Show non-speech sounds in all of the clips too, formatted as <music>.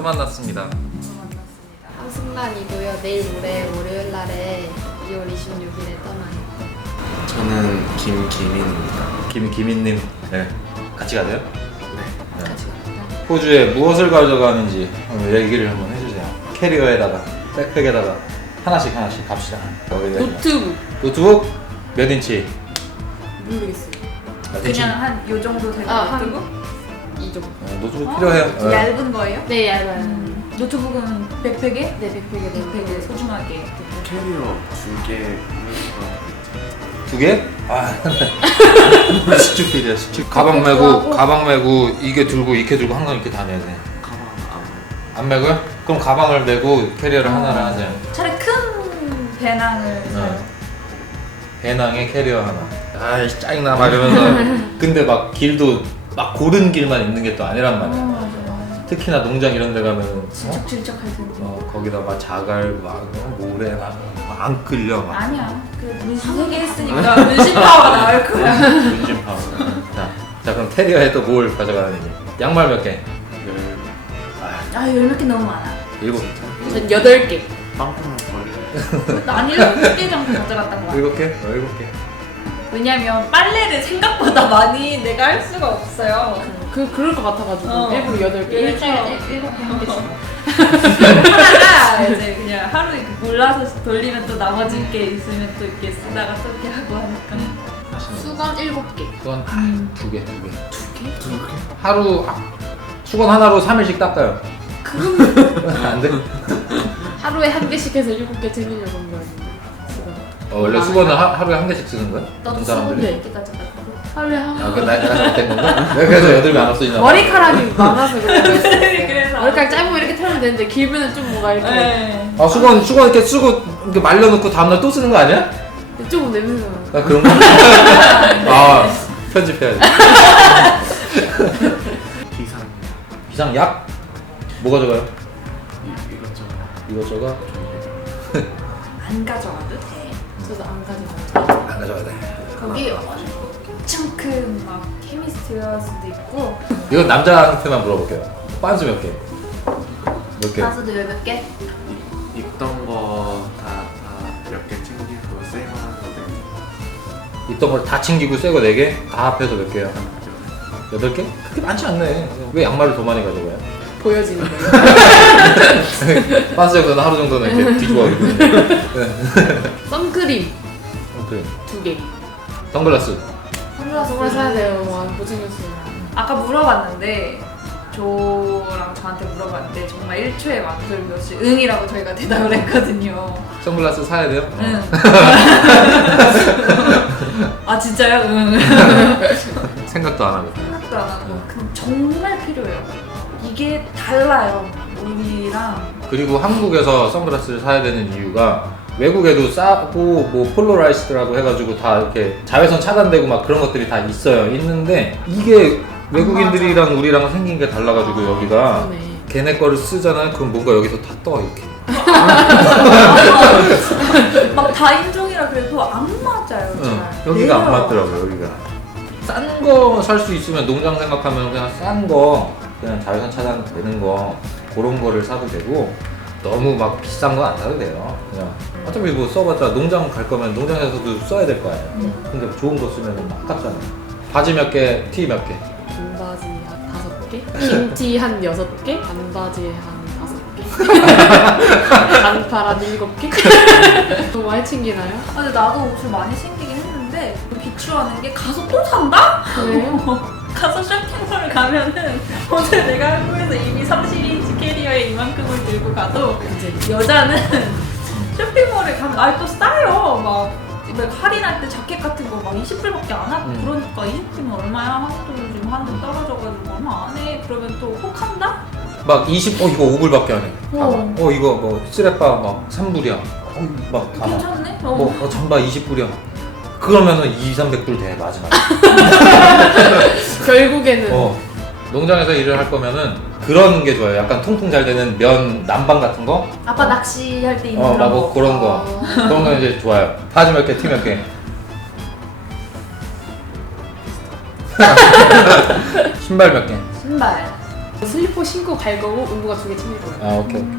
또 만났습니다. 만났습니다. 한승란이고요. 내일 모레 월요일 날에 2월 26일에 떠나요. 저는 김기민입니다. 김기민님, 네. 같이 가세요? 네. 같이 갑니다. 호주에 무엇을 가져가는지 한번 얘기를 한번 해주세요. 캐리어에다가, 백팩에다가 하나씩 하나씩 갑시다. 여기 노트북 노트북 몇 인치? 모르겠어요. 몇 인치? 그냥 한 요 정도 되는 아, 한- 노트북? 어, 노트북 어? 필요해요. 네. 얇은 거예요? 네 얇아요. 음, 노트북은 백팩에? 네 백팩에 백팩에 소중하게. 캐리어 두개 두 개? 아, <laughs> 스튜피드야, 스튜. 가방 메고, 좋아하고. 가방 메고 이게 들고 이렇게 들고 항상 이렇게 다녀야 돼. 가방 안 안 메고요? 그럼 가방을 메고 캐리어를 어. 하나를 하세요. 차라리 큰 배낭을 사요. 배낭에 캐리어 하나. 아이 짜증나 막 이러면서. 근데 막 길도 막 고른 길만 있는 게 또 아니란 어, 말이야. 맞아. 특히나 농장 이런 데 가면은 어? 질척질척 할 텐데. 어, 거기다 막 자갈 막 어, 모래 막안 끌려 막. 아니야. 그 문신 세개 했으니까 문신 파워가 나올 거야. 문진 파워. 자, 자 그럼 캐리어에 또 뭘 가져가는지. 양말 몇 개? 열 아, 열몇 개 너무 많아. 일곱. 전 8개. 빵빵 걸려. 난 일곱 개 정도 가져갔던 거야. 일곱 개? 어, 일곱 개. 왜냐면 빨래를 생각보다 많이 내가 할 수가 없어요. 그 그럴 것 같아가지고 어. 일부러 8개. 일주일에 일곱 개. <laughs> 하다가 이제 그냥 하루 이렇게 몰라서 돌리면 또 나머지 게 있으면 또 이렇게 쓰다가 또 이렇게 하고 하니까. 하시는 거. 수건 7개. 수건 음. 두 개, 두 개. 두 개? 두 개? 하루 아, 수건 하나로 3일씩 닦아요. <laughs> 안 돼? 하루에 한 개씩 해서 7개 챙기려고 한. 수건. 어, 원래 수건은 하, 하루에 한 개씩 쓰는 거야? 나도 어떤 수건 사람들이? 몇 개까지 갔고. 하루에 한 아, 그 나, 내가 잘못된 건가? 내가 그래서 여드름이 안 없어지나 봐. 머리카락이 <laughs> 많아서. <laughs> 그래서. 머리카락 짧으면 이렇게 털면 되는데 길면은 좀 뭐가 이렇게 네. 아, 수건, 수건 이렇게 쓰고 이렇게 말려놓고 다음날 또 쓰는 거 아니야? 조금 냄새가 나. 아, 그런 거? <laughs> 아, 편집해야지. 기상 비상 약? 뭐가 적어요? 이- 이것저것 이것저것? 안 가져와도 돼. 저도 안 가져가요. 안 가져가야 돼. 거기 엄청 큰 막 케미스트리어스도 있고 이건 남자한테만 물어볼게요. 빤스 몇 개? 몇 개? 가수도 몇 개? 입- 입던 거 다 몇 개 챙기고 세이브하는데 입던 걸 다 챙기고 새거 4개? 다 합해서 몇 개요? 8개? 그렇게 많지 않네. 왜 양말을 더 많이 가져가요? 보여지는 거예요. 빤스 정도는 하루 정도는 이렇게 뒤집어 입고 있는 선크림 그래. 두 개. 선글라스. 선글라스 정말 사야 돼요. 와, 못 챙겼어요. 아까 물어봤는데 조랑 저한테 물어봤는데 정말 1초에 만큼 몇이 응이라고 저희가 대답을 했거든요. 선글라스 사야 돼요? 응. <laughs> 아 진짜요? 응. <laughs> 생각도 안 하고. 생각도 안 하고 근데 정말 필요해요. 이게 달라요. 우리랑 그리고 한국에서 선글라스를 사야 되는 이유가 외국에도 싸고 뭐 폴로라이스드라고 해가지고 다 이렇게 자외선 차단되고 막 그런 것들이 다 있어요. 있는데 이게 외국인들이랑 우리랑 생긴 게 달라가지고 여기가 그러네. 걔네 거를 쓰잖아요. 그럼 뭔가 여기서 다 떠 이렇게. <laughs> 막 다 인종이라 그래도 안 맞아요. 응, 잘. 여기가 안 내려요. 맞더라고요. 여기가 싼 거 살 수 있으면 농장 생각하면 그냥 싼 거 그냥 자외선 차단 되는 거 그런 거를 사도 되고 너무 막 비싼 거 안 사도 돼요. 그냥 어차피 뭐 써봤자 농장 갈 거면 농장에서도 써야 될 거 아니에요. 근데 좋은 거 쓰면 아깝잖아. 바지 몇 개, 티 몇 개. 반바지 한 다섯 개, 긴티 한 여섯 개, 반바지 한 다섯 개, <laughs> 반팔 한 일곱 개. <laughs> 너무 많이 챙기나요? 아, 근데 나도 옷을 많이 챙기긴 했는데 비추하는 게 가서 또 산다? 그래요? <laughs> 가서 쇼핑몰 가면은 오늘 내가 한국에서 이미 30인치 캐리어에 이만큼을 들고 가도 이제 여자는 <laughs> 쇼핑몰에 가면 아또 싸요 막왜 할인할 때 자켓 같은 거 막 20불밖에 안 하고 음. 그러니까 20불이면 얼마야? 한국도 요즘 한대 떨어져가지고 얼마 안 해? 그러면 또 혹한다? 막 20, 어 이거 5불밖에 안 해. 어. 어, 어 이거 뭐 쓰레빠 막 3불이야. 어, 막 다. 괜찮네? 어. 뭐 어, 잠바 20불이야. 그러면은 2, 300불 돼 마지막에. 결국에는 어, 농장에서 일을 할 거면은 그런 게 좋아요. 약간 통풍 잘 되는 면 난방 같은 거, 아빠 낚시할 때 입는 어, 그런 막거 그런 거, 어. 그런 거 이제 좋아요. 바지 몇 개, 티 몇 개. <laughs> 신발 몇 개. 신발 슬리퍼 신고 갈 거고 운동화 두개 챙길 거예요. 아 오케이 오케이.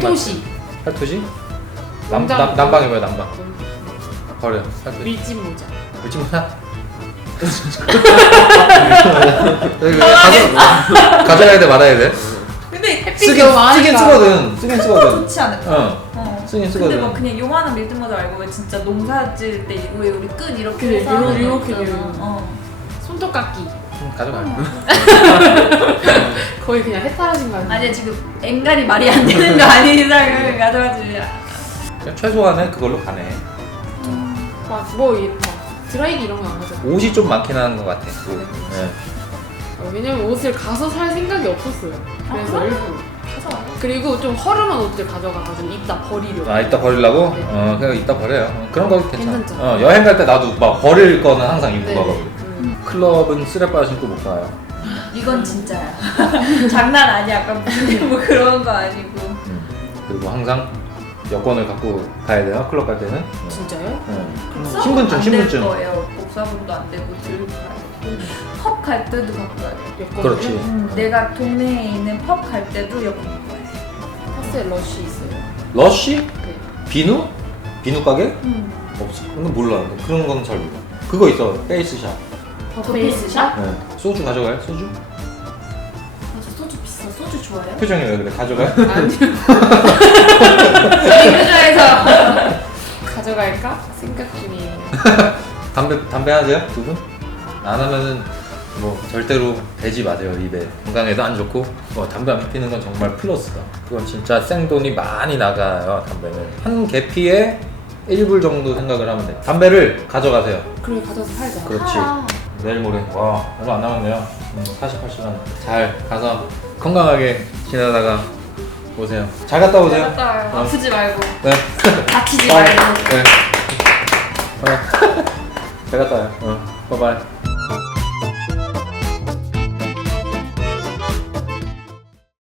팔토시. 팔토시? 남, 농장- 남, 남방이 뭐야 남방 버려 밀짚 모자. 물지 마그 가져, 가져가야 돼 말아야 돼 근데 햇빛이 쓰긴, 너무 많으니까. 쓰긴 쓰거든 쓰긴 쓰거든 <laughs> 좋지 않을까? 어 어. 쓰긴 근데 쓰거든 뭐 그냥 요만한 밀짚모자 말고 왜 진짜 농사 지을 때왜 우리 끈 이렇게 그래, 해서 하는 이렇게, 거 이렇게 있잖아. 어. 손톱 깎기. 음, 가져가 <laughs> 거의 그냥 해탈하신 거 아니에요? 아니 지금 앵간히 말이 안 되는 거 아닌 이상을 가져가지 그냥 최소한은 그걸로 가네 막뭐 드라이기 이런 거안 가져. 옷이 좀 많긴 하는 것 같아 그, 네. 어, 왜냐면 옷을 가서 살 생각이 없었어요. 그래서 아, 일부러. 그리고 좀 허름한 옷들 가져가가지고 입다 버리려고. 아 이따 버리려고? 네. 어 그냥 이따 버려요 어, 그런 거 괜찮아 괜찮죠. 어, 여행 갈 때 나도 막 버릴 거는 항상 입고 네. 가거든 음. 클럽은 쓰레빠 신고 못 가요 이건 진짜야 <laughs> 장난 아니야 아까 무슨 뭐 그런 거 아니고 음. 그리고 항상 여권을 갖고 가야 돼요 클럽 갈 때는 어. 진짜요? 어. 복사본 신분증 안 신분증 될 거예요 복사본도 안 되고 들고 펍 갈 때도 갖고 가야 돼 여권. 그렇지. 음, 내가 동네에 있는 펍 갈 때도 여권 갖고 가야 돼 파스에 러쉬 있어요. 러쉬? 네. 비누? 비누 가게? 음. 없어 근데 몰라 그런 건 잘 몰라 그거 있어 페이스샵 베이스샵? 네. 소주 가져가요? 소주? 좋아해요? 표정이 왜 그래 가져가요? 아니요. <laughs> 회사에서 가져갈까? 생각 중이에요. 담배 담배 하세요 두 분? 안 하면은 뭐 절대로 대지 마세요 입에 건강에도 안 좋고 뭐 담배 안 피는 건 정말 플러스다 그건 진짜 생돈이 많이 나가요 담배는 한 개피에 1불 정도 생각을 하면 돼 담배를 가져가세요 그래 가져서 팔자. 그렇지 내일 모레 와 얼마 안 남았네요 음, 48시간 잘 가서 건강하게 지내다가 오세요 잘 갔다 오세요 갔다 와요 어. 아프지 말고 네. 다치지. <laughs> 말고 네. <laughs> 어. 잘 갔다 와요 어. 바이바이